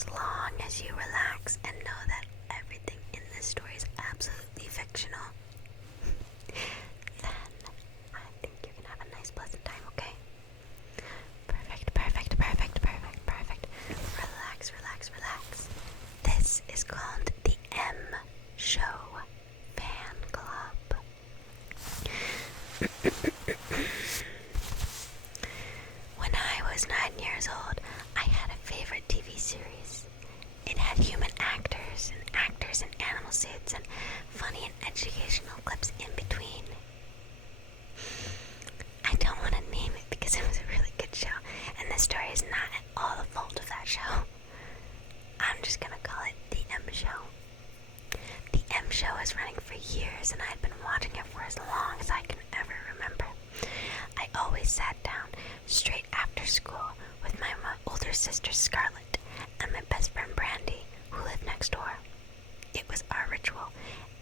as long as you relax and know that everything in this story is absolutely fictional, then I think you can have a nice, pleasant time, okay? Perfect, perfect, perfect, perfect, perfect. Relax, relax, relax. This is called the M Show Fanclub. When I was 9 years old, I had a favorite TV series. It had human actors in animal suits and funny and educational clips in between. I don't want to name it because it was a really good show, and this story is not at all the fault of that show. I'm just gonna call it the M Show. The M Show was running for years, and I had been watching it for as long as I can ever remember. I always sat down straight after school with my older sister Scarlett and my best friend Brandy, who lived next door. It was our ritual.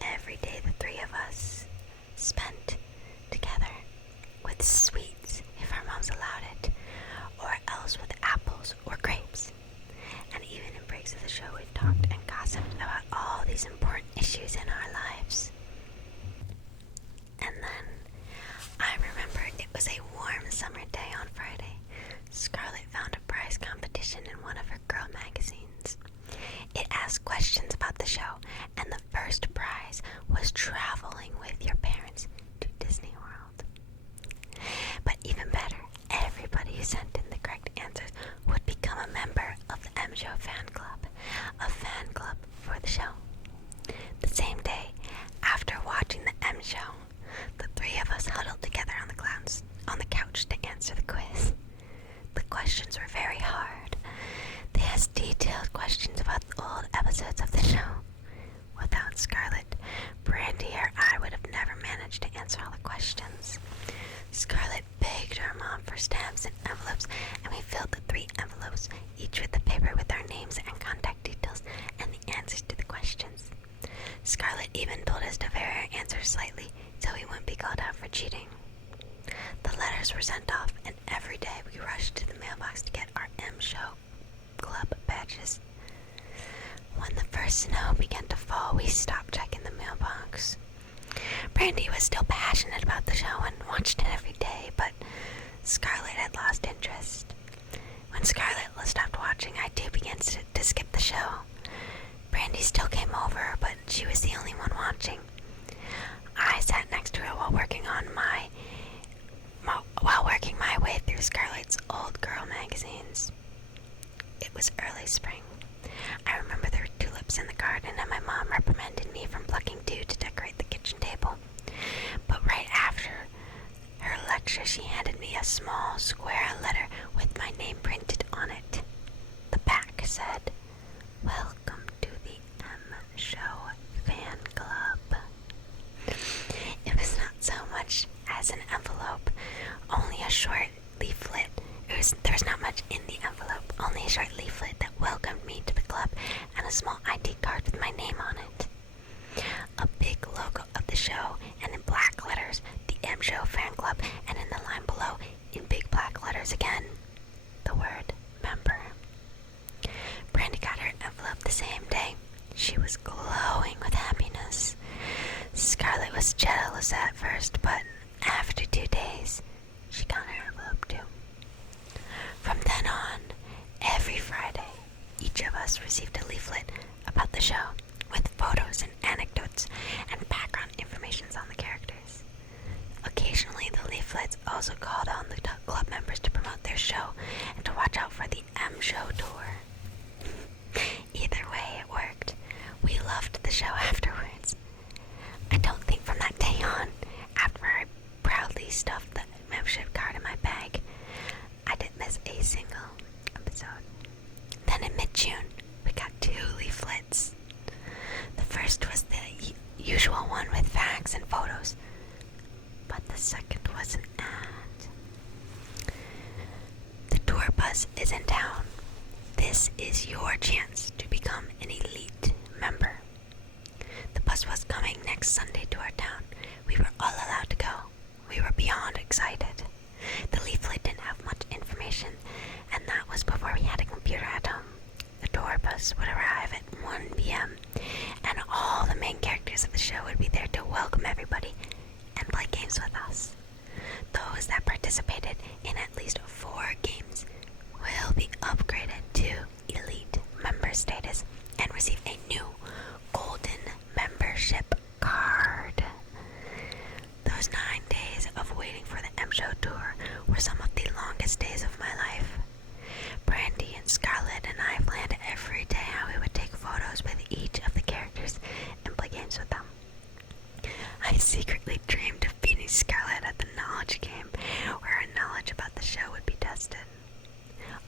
Every day the three of us spent together with sweets, if our moms allowed it, or else with apples or grapes. And even in breaks of the show, we talked and gossiped about all these important issues in our lives. And then I remember it was a warm summer day on Friday. Scarlett found a prize competition in one of her girl magazines. It asked questions about the show, and the first prize was traveling with your parents to Disney World. But even better, everybody who sent in the correct answers would become a member of the M Show Fanclub, a fan club for the show. The same day, after watching the M Show, the three of us huddled together on the couch to answer the quiz. The questions were very hard. They asked detailed questions about the old episodes of the show. Without Scarlett, Brandy or I would have never managed to answer all the questions. Scarlett begged her mom for stamps and envelopes, and we filled the 3 envelopes, each with the paper with our names and contact details and the answers to the questions. Scarlett even told us to vary our answers slightly so we wouldn't be called out for cheating. The letters were sent off, and every day we rushed to the mailbox to get our M Show Club badges. When the first snow began to fall, we stopped checking the mailbox. Brandy was still passionate about the show and watched it every day, but Scarlett had lost interest. When Scarlett stopped watching, I too began to skip the show. Brandy still came over, but she was the only one watching. I sat next to her while working my way through Scarlett's old girl magazines. It was early spring. I remember there were tulips in the garden, and my mom reprimanded me from plucking 2 to decorate the kitchen table. But right after her lecture, she handed me a small square letter with my name printed on it. The back said, "Welcome to the M Show Fan Club." It was not so much as an envelope, only a short leaflet. There was not much in the envelope, only a short leaflet that welcomed me to the club and a small ID card with my name on it. A big logo of the show, and in black letters, the M Show Fan Club, and in the line below, in big black letters again, the word member. Brandy got her envelope the same day. She was glowing with happiness. Scarlett was jealous at first, but after 2 days, she got her envelope too. From then on, every Friday, each of us received a leaflet about the show with photos and anecdotes and background information on the characters. Occasionally, the leaflets also called on the club members to promote their show and to watch out for the M Show tour. Either way, it worked. We loved the show afterwards. I don't think from that day on, after I proudly stuffed the membership card in my bag, I didn't miss a single episode. Then in mid-June, we got 2 leaflets. The first was the usual one with facts and photos, but the second was an ad. The tour bus is in town. This is your chance to become an elite member. The bus was coming next Sunday to our town. We were all allowed to go. We were beyond excited. The leaflet didn't have much information, and that was before we had a computer at home. The tour bus bus would arrive at 1 p.m., and all the main characters of the show would be there to welcome everybody and play games with us. Those that participated in at least 4 games will be upgraded to Elite member status and receive a new golden membership card. Those 9 days of waiting for the M Show tour were some of the longest days of my life. Brandy and Scarlett and I planned every day how we would take photos with each of the characters and play games with them. I secretly dreamed of beating Scarlett at the knowledge game, where her knowledge about the show would be tested.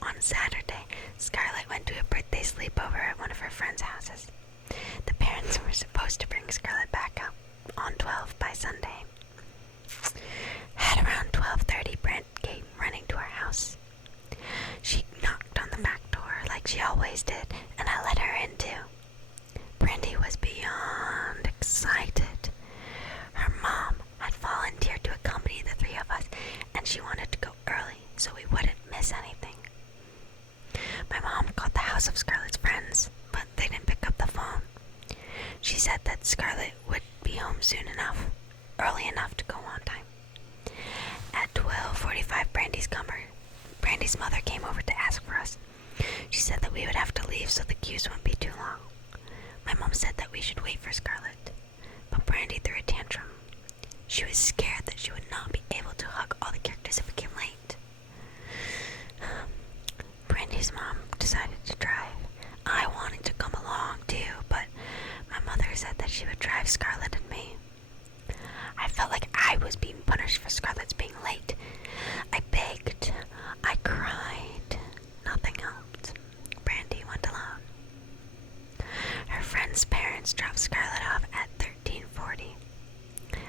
On Saturday, Scarlett went to a birthday sleepover at one of her friends' houses. The parents were supposed to bring Scarlett back up on 12 by Sunday. At around 12:30, Brand came running to our house. She knocked on the back door like she always did, and I let her in too. Brandy was beyond excited. Her mom had volunteered to accompany the 3 of us, and she wanted to go early so we wouldn't miss anything. My mom called the house of Scarlett's friends, but they didn't pick up the phone. She said that Scarlett would be home soon enough, early enough to go on time. At 12:45, Brandy's mother came over to ask for us. She said that we would have to leave so the queues wouldn't be too long. My mom said that we should wait for Scarlett, but Brandy threw a tantrum. She was scared that she would not be able to hug all the characters if we came late. Brandy's mom decided to drive. I wanted to come along too, but my mother said that she would drive Scarlett and me. I felt like I was being punished for Scarlett's being late. I begged. I cried. Nothing helped. Brandy went alone. Her friend's parents dropped Scarlett off at 13:40.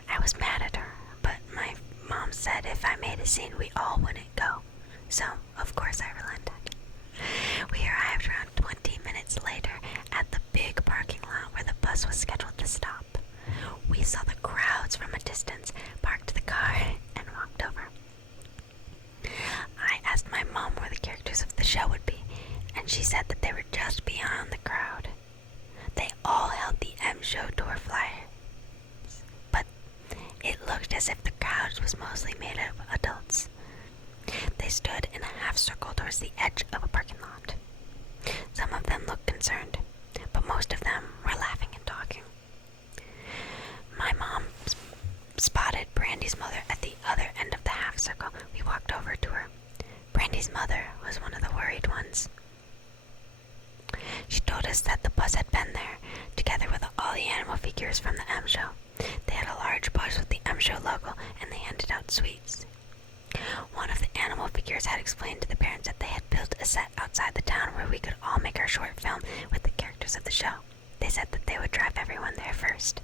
I was mad at her, but my mom said if I made a scene, we all wouldn't go. So, of course, I relented. We arrived around 20 minutes later at the big parking lot where the bus was scheduled to stop. We saw the crowds from a distance, parked the car, and walked over. I asked my mom where the characters of the show would be, and she said that they were just beyond the crowd. They all held the M Show tour flyers, but it looked as if the crowd was mostly made up of adults. They stood in a half circle towards the edge of a parking lot. Some of them looked concerned, but most of them were laughing and talking. My mom spotted Brandy's mother at the other end of the half circle. We walked over to her. Brandy's mother was one of the worried ones. She told us that the bus had been there, together with all the animal figures from the M Show. They had a large bus with the M Show logo, and they handed out sweets. One of the animal figures had explained to the parents that they had built a set outside the town where we could all make our short film with the characters of the show. They said that they would drive everyone there first.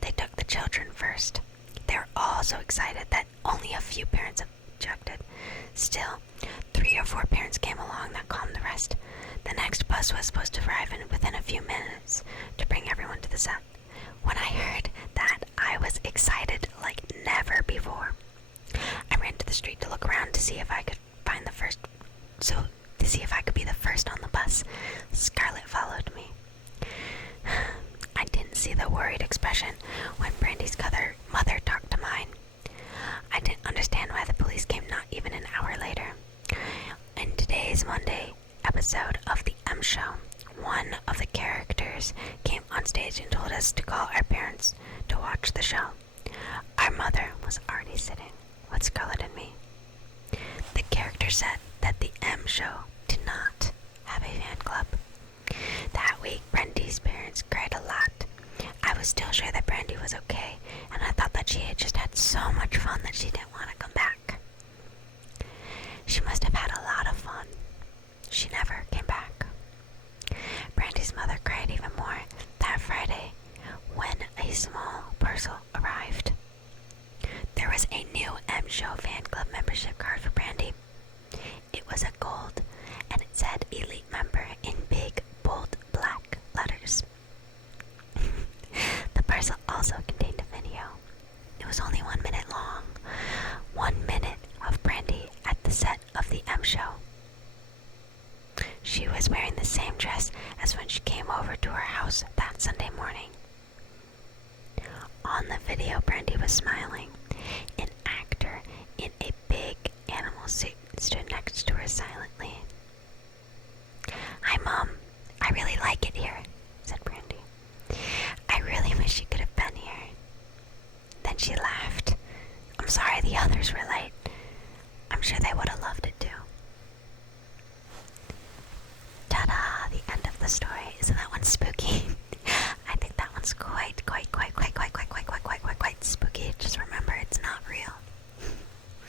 They took the children first. They were all so excited that only a few parents objected. Still, 3 or 4 parents came along that calmed the rest. The next bus was supposed to arrive within a few minutes to bring everyone to the set. When I heard that, I was excited like never before. I ran to the street to look around to see if I could be the first on the bus. Scarlett followed me. I didn't see the worried expression when Brandy's mother talked to mine. I didn't understand why the police came not even an hour later. In today's Monday episode of the M Show, one of the characters came on stage and told us to call our parents to watch the show. Our mother was already sitting with Scarlett and me. The character said that the M Show did not have a fan club. That week, Brandy's parents cried a lot. I was still sure that Brandy was okay, and I thought that she had just had so much fun that she didn't want to come back. She must have had a lot of fun. She never came back. Brandy's mother cried even more that Friday when a small parcel arrived. There was a new M Show Fanclub membership card for Brandy. It was a gold, and it said Elite Member in big, bold, black letters. The parcel also contained a video. It was only 1 minute long. 1 minute of Brandy at the set of the M Show. She was wearing the same dress as when she came over to her house that Sunday morning. On the video, Brandy was smiling. An actor in a big animal suit stood next to her silently. "Hi, Mom. I really like it here," said Brandy. "I really wish you could have been here." Then she laughed. "I'm sorry the others were late. I'm sure they would have loved it too." Ta-da! The end of the story. Isn't that one spooky? I think that one's quite spooky. Just remember, it's not real.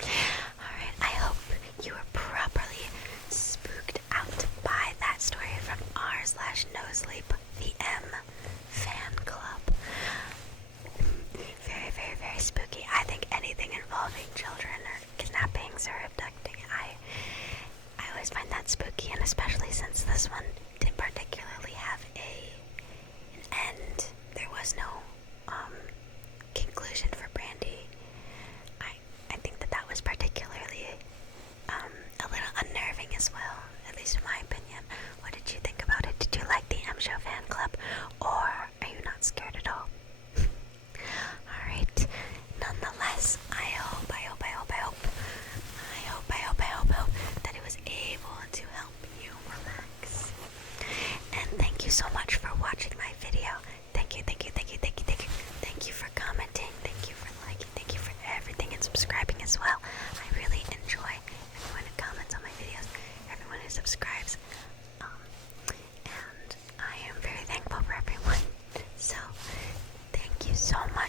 Alright, I hope you were properly spooked out by that story from r/nosleep, the M fan club. Very, very, very spooky. I think anything involving children or kidnappings or abducting, I always find that spooky, and especially since this one didn't particularly have an end. There was no conclusion for Brandy. I think that was particularly a little unnerving as well, at least in my opinion. What did you think about it? Did you like the M Show fan club, or are you not scared at all? Alright, nonetheless, I hope that it was able to help you relax. And thank you so much for watching my video. Thank you for commenting, thank you for liking, thank you for everything, and subscribing as well. I really enjoy everyone who comments on my videos, everyone who subscribes, and I am very thankful for everyone. So, thank you so much.